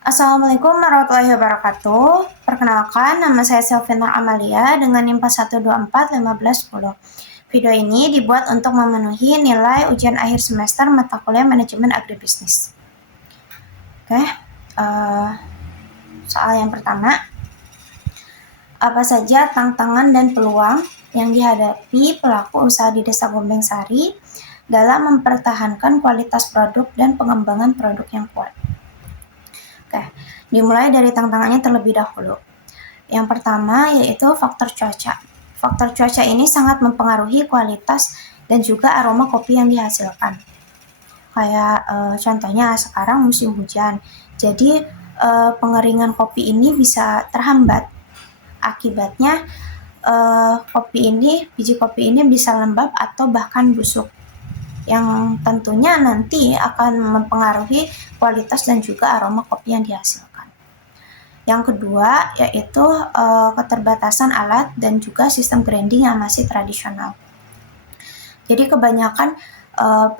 Assalamualaikum warahmatullahi wabarakatuh. Perkenalkan, nama saya Selvina Amalia dengan NIM 1241510. Video ini dibuat untuk memenuhi nilai ujian akhir semester mata kuliah manajemen agribisnis. Oke, soal yang pertama. Apa saja tantangan dan peluang yang dihadapi pelaku usaha di Desa Gombeng Sari dalam mempertahankan kualitas produk dan pengembangan produk yang kuat? Oke, dimulai dari tantangannya terlebih dahulu. Yang pertama yaitu faktor cuaca. Faktor cuaca ini sangat mempengaruhi kualitas dan juga aroma kopi yang dihasilkan. Kayak contohnya sekarang musim hujan, jadi pengeringan kopi ini bisa terhambat. Akibatnya biji kopi ini bisa lembab atau bahkan busuk, yang tentunya nanti akan mempengaruhi kualitas dan juga aroma kopi yang dihasilkan. Yang kedua yaitu keterbatasan alat dan juga sistem grinding yang masih tradisional. Jadi kebanyakan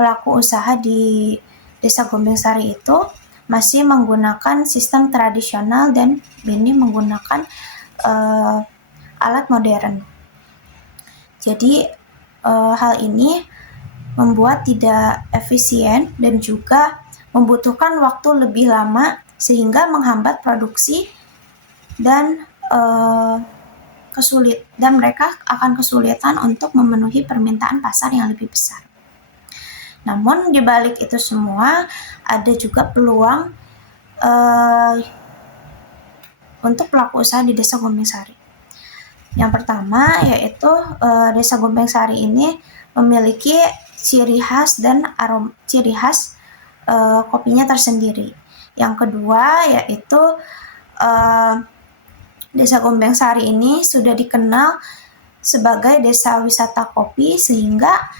pelaku usaha di Desa Gombeng Sari itu masih menggunakan sistem tradisional dan ini menggunakan alat modern. Jadi hal ini membuat tidak efisien dan juga membutuhkan waktu lebih lama sehingga menghambat produksi dan mereka akan kesulitan untuk memenuhi permintaan pasar yang lebih besar. Namun di balik itu semua ada juga peluang untuk pelaku usaha di Desa Gombeng Sari. Yang pertama yaitu Desa Gombeng Sari ini memiliki ciri khas kopinya tersendiri. Yang kedua yaitu Desa Gombeng Sari ini sudah dikenal sebagai desa wisata kopi, sehingga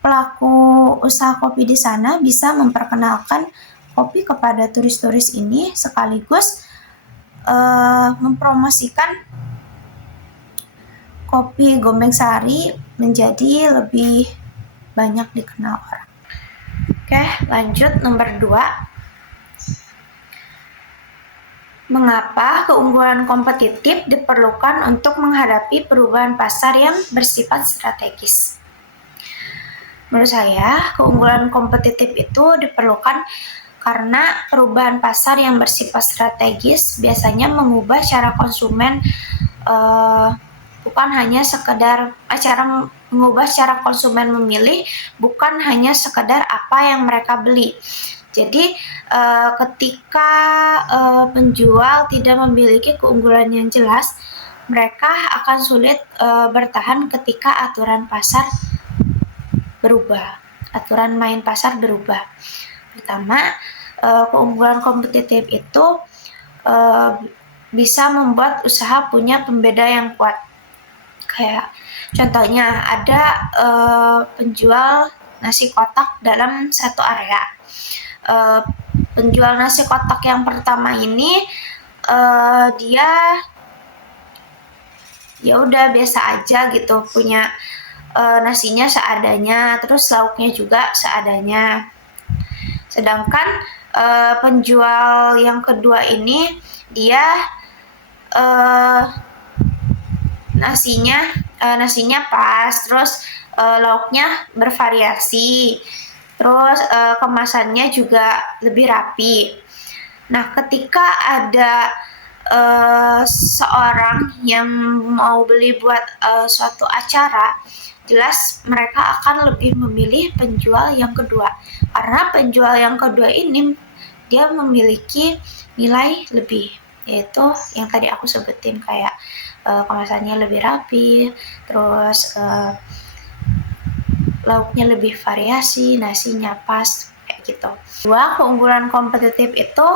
pelaku usaha kopi di sana bisa memperkenalkan kopi kepada turis-turis ini sekaligus mempromosikan kopi Gombeng Sari menjadi lebih banyak dikenal orang. Oke, lanjut nomor 2. Mengapa keunggulan kompetitif diperlukan untuk menghadapi perubahan pasar yang bersifat strategis? Menurut saya, keunggulan kompetitif itu diperlukan karena perubahan pasar yang bersifat strategis biasanya mengubah cara konsumen mengubah cara konsumen memilih, bukan hanya sekedar apa yang mereka beli. Jadi ketika penjual tidak memiliki keunggulan yang jelas, mereka akan sulit bertahan ketika aturan main pasar berubah. Pertama, keunggulan kompetitif itu bisa membuat usaha punya pembeda yang kuat. Kayak contohnya ada penjual nasi kotak dalam satu area. Penjual nasi kotak yang pertama ini dia ya udah biasa aja gitu, punya nasinya seadanya, terus lauknya juga seadanya. Sedangkan penjual yang kedua ini dia nasinya pas, terus lauknya bervariasi, terus kemasannya juga lebih rapi. Nah, ketika ada seorang yang mau beli buat suatu acara, jelas mereka akan lebih memilih penjual yang kedua, karena penjual yang kedua ini dia memiliki nilai lebih, yaitu yang tadi aku sebutin, kayak kemasannya lebih rapi, terus lauknya lebih variasi, nasinya pas, kayak gitu. Dua, keunggulan kompetitif itu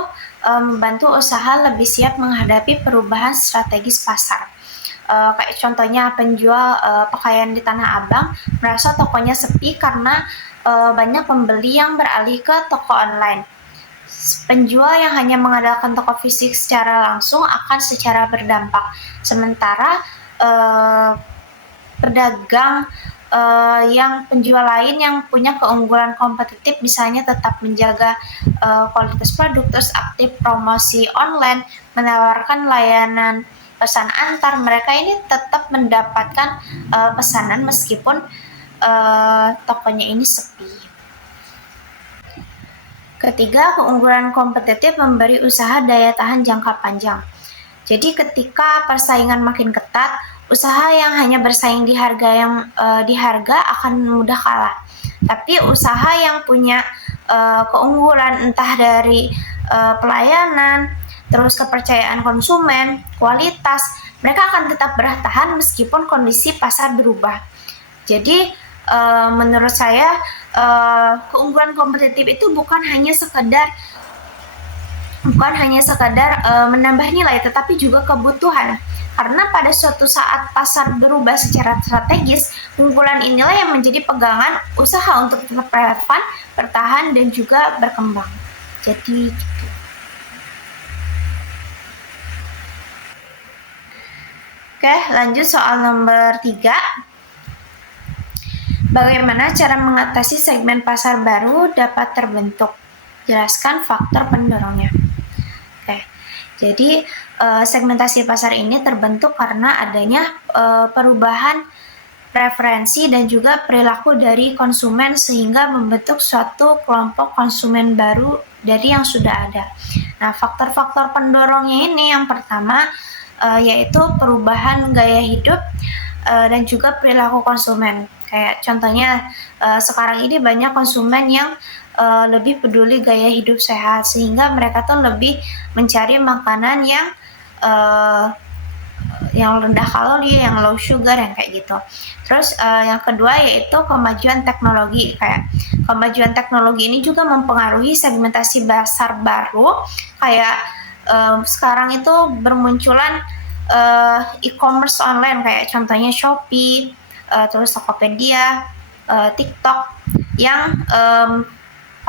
membantu usaha lebih siap menghadapi perubahan strategis pasar. Kayak contohnya penjual pakaian di Tanah Abang merasa tokonya sepi karena banyak pembeli yang beralih ke toko online. Penjual yang hanya mengandalkan toko fisik secara langsung akan secara berdampak, sementara pedagang yang penjual lain yang punya keunggulan kompetitif misalnya tetap menjaga kualitas produk, terus aktif promosi online, menawarkan layanan pesan antar, mereka ini tetap mendapatkan pesanan meskipun tokonya ini sepi. Ketiga, keunggulan kompetitif memberi usaha daya tahan jangka panjang. Jadi ketika persaingan makin ketat, usaha yang hanya bersaing di harga akan mudah kalah. Tapi usaha yang punya keunggulan entah dari pelayanan, terus kepercayaan konsumen, kualitas, mereka akan tetap bertahan meskipun kondisi pasar berubah. Jadi menurut saya keunggulan kompetitif itu bukan hanya sekadar menambah nilai, tetapi juga kebutuhan. Karena pada suatu saat pasar berubah secara strategis, keunggulan inilah yang menjadi pegangan usaha untuk tetap relevan, bertahan, dan juga berkembang. Jadi gitu. Oke, lanjut soal nomor 3. Bagaimana cara mengatasi segmen pasar baru dapat terbentuk? Jelaskan faktor pendorongnya. Oke, jadi segmentasi pasar ini terbentuk karena adanya perubahan preferensi dan juga perilaku dari konsumen sehingga membentuk suatu kelompok konsumen baru dari yang sudah ada. Nah, faktor-faktor pendorongnya ini yang pertama yaitu perubahan gaya hidup dan juga perilaku konsumen. Kayak contohnya sekarang ini banyak konsumen yang lebih peduli gaya hidup sehat sehingga mereka tuh lebih mencari makanan yang rendah kalori, yang low sugar, yang kayak gitu. Terus yang kedua yaitu kemajuan teknologi. Kayak kemajuan teknologi ini juga mempengaruhi segmentasi pasar baru. Kayak sekarang itu bermunculan e-commerce online kayak contohnya Shopee, terus Tokopedia, TikTok yang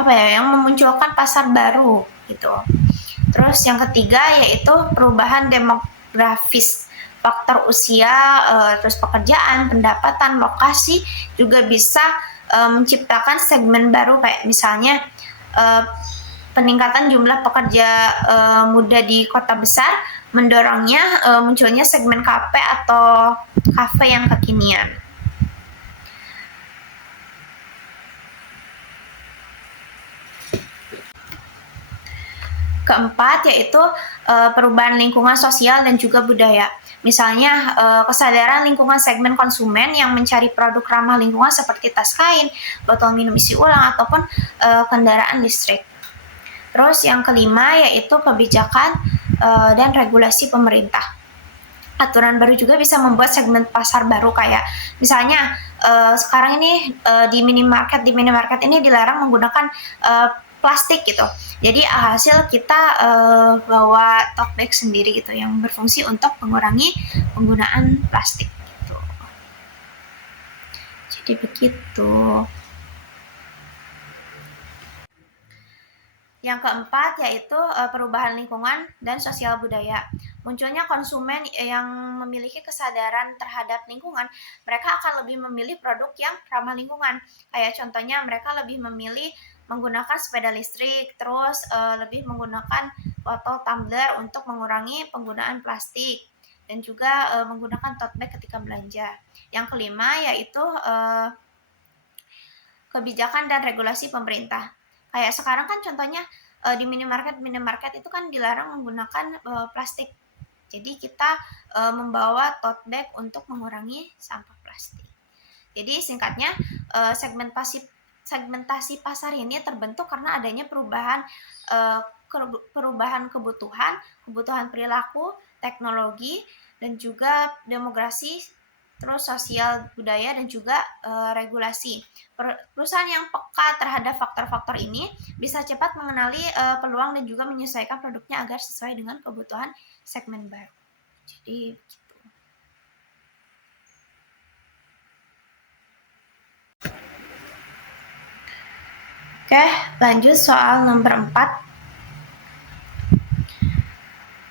yang memunculkan pasar baru gitu. Terus yang ketiga yaitu perubahan demografis, faktor usia, terus pekerjaan, pendapatan, lokasi juga bisa menciptakan segmen baru kayak misalnya peningkatan jumlah pekerja muda di kota besar mendorongnya munculnya segmen kafe atau kafe yang kekinian. Keempat yaitu perubahan lingkungan sosial dan juga budaya. Misalnya kesadaran lingkungan segmen konsumen yang mencari produk ramah lingkungan seperti tas kain, botol minum isi ulang, ataupun kendaraan listrik. Terus yang kelima yaitu kebijakan dan regulasi pemerintah. Aturan baru juga bisa membuat segmen pasar baru kayak misalnya sekarang ini di minimarket ini dilarang menggunakan plastik gitu. Jadi hasil kita bawa tote bag sendiri gitu yang berfungsi untuk mengurangi penggunaan plastik gitu. Jadi begitu. Yang keempat yaitu perubahan lingkungan dan sosial budaya. Munculnya konsumen yang memiliki kesadaran terhadap lingkungan, mereka akan lebih memilih produk yang ramah lingkungan. Kayak contohnya mereka lebih memilih menggunakan sepeda listrik, terus lebih menggunakan botol tumbler untuk mengurangi penggunaan plastik, dan juga menggunakan tote bag ketika belanja. Yang kelima yaitu kebijakan dan regulasi pemerintah. Kayak sekarang kan contohnya di minimarket itu kan dilarang menggunakan plastik. Jadi kita membawa tote bag untuk mengurangi sampah plastik. Jadi singkatnya segmentasi pasar ini terbentuk karena adanya perubahan kebutuhan perilaku, teknologi, dan juga demografi, terus sosial budaya dan juga regulasi. Perusahaan yang peka terhadap faktor-faktor ini bisa cepat mengenali peluang dan juga menyesuaikan produknya agar sesuai dengan kebutuhan segmen baru. Jadi begitu. Oke, lanjut soal nomor 4.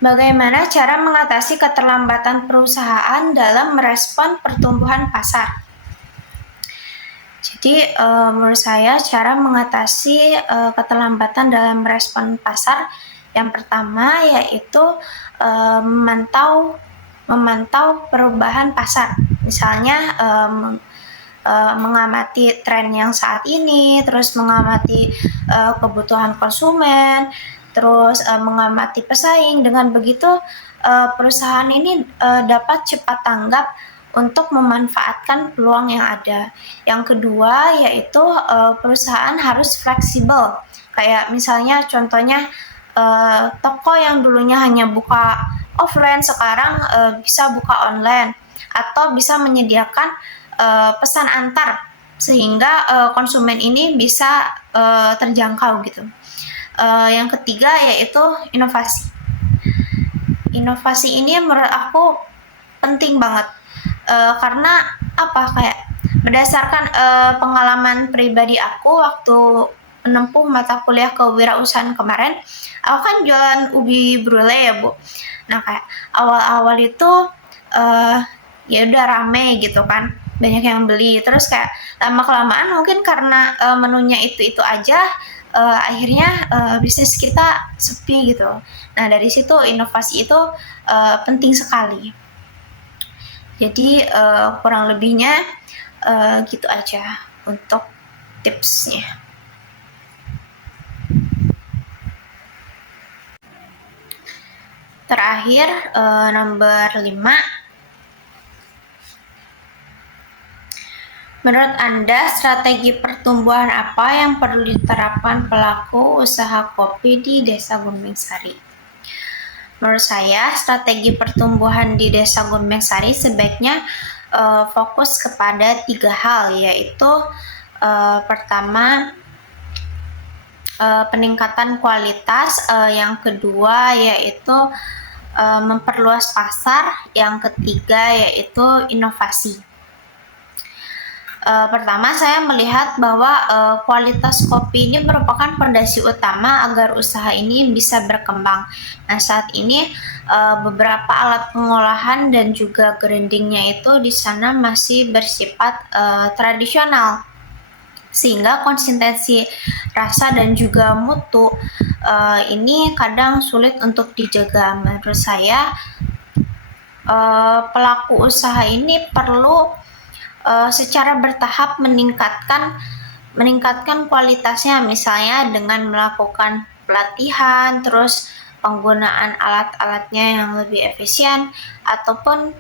Bagaimana cara mengatasi keterlambatan perusahaan dalam merespon pertumbuhan pasar? Jadi menurut saya cara mengatasi keterlambatan dalam respon pasar yang pertama yaitu memantau perubahan pasar. Misalnya mengamati tren yang saat ini, terus mengamati kebutuhan konsumen, terus mengamati pesaing. Dengan begitu perusahaan ini dapat cepat tanggap untuk memanfaatkan peluang yang ada. Yang kedua yaitu perusahaan harus fleksibel. Kayak misalnya contohnya toko yang dulunya hanya buka offline sekarang bisa buka online atau bisa menyediakan pesan antar sehingga konsumen ini bisa terjangkau gitu. Yang ketiga yaitu inovasi. Inovasi ini menurut aku penting banget karena kayak berdasarkan pengalaman pribadi aku waktu menempuh mata kuliah kewirausahaan kemarin, aku kan jualan ubi brulee ya Bu. Nah kayak awal-awal itu ya udah rame gitu kan, banyak yang beli, terus kayak lama kelamaan mungkin karena menunya itu aja akhirnya bisnis kita sepi gitu. Nah dari situ inovasi itu penting sekali. Jadi kurang lebihnya gitu aja untuk tipsnya. Terakhir nomor 5. Menurut Anda, strategi pertumbuhan apa yang perlu diterapkan pelaku usaha kopi di Desa Gumbengsari? Menurut saya, strategi pertumbuhan di Desa Gumbengsari sebaiknya fokus kepada 3 hal, yaitu pertama peningkatan kualitas, yang kedua yaitu memperluas pasar, yang ketiga yaitu inovasi. Pertama, saya melihat bahwa kualitas kopi ini merupakan fondasi utama agar usaha ini bisa berkembang. Nah, saat ini beberapa alat pengolahan dan juga grindingnya itu di sana masih bersifat tradisional, sehingga konsistensi rasa dan juga mutu ini kadang sulit untuk dijaga. Menurut saya, pelaku usaha ini perlu secara bertahap meningkatkan kualitasnya, misalnya dengan melakukan pelatihan, terus penggunaan alat-alatnya yang lebih efisien, ataupun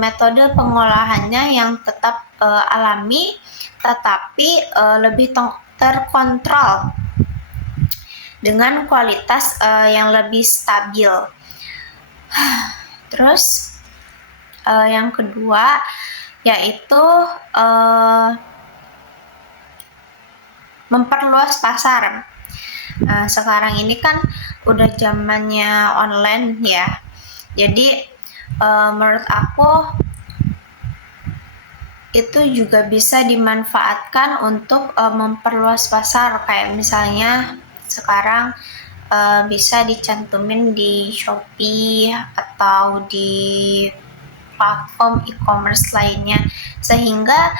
metode pengolahannya yang tetap alami tetapi lebih terkontrol dengan kualitas yang lebih stabil. Terus yang kedua yaitu memperluas pasar. Nah, sekarang ini kan udah zamannya online ya. Jadi menurut aku itu juga bisa dimanfaatkan untuk memperluas pasar. Kayak misalnya sekarang bisa dicantumin di Shopee atau di platform e-commerce lainnya, sehingga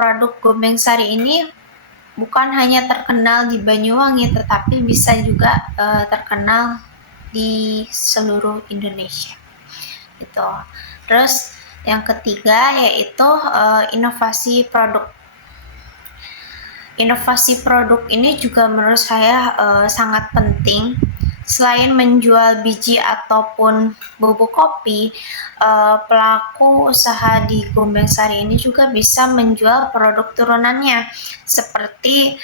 produk Gumbengsari ini bukan hanya terkenal di Banyuwangi tetapi bisa juga terkenal di seluruh Indonesia gitu. Terus yang ketiga yaitu inovasi produk. Inovasi produk ini juga menurut saya sangat penting. Selain menjual biji ataupun bubuk kopi, pelaku usaha di Gumbengsari ini juga bisa menjual produk turunannya seperti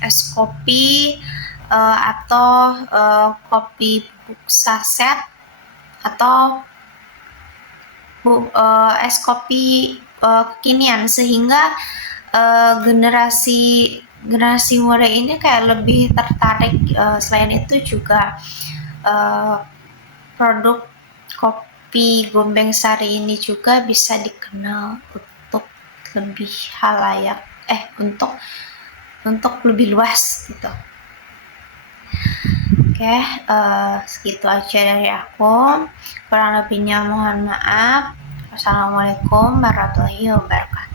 es kopi atau kopi bubuk saset atau es kopi kekinian, sehingga generasi muda ini kayak lebih tertarik. Selain itu juga produk kopi Gumbengsari ini juga bisa dikenal untuk lebih halayak untuk lebih luas gitu. Oke, segitu aja dari aku. Kurang lebihnya mohon maaf. Wassalamualaikum warahmatullahi wabarakatuh.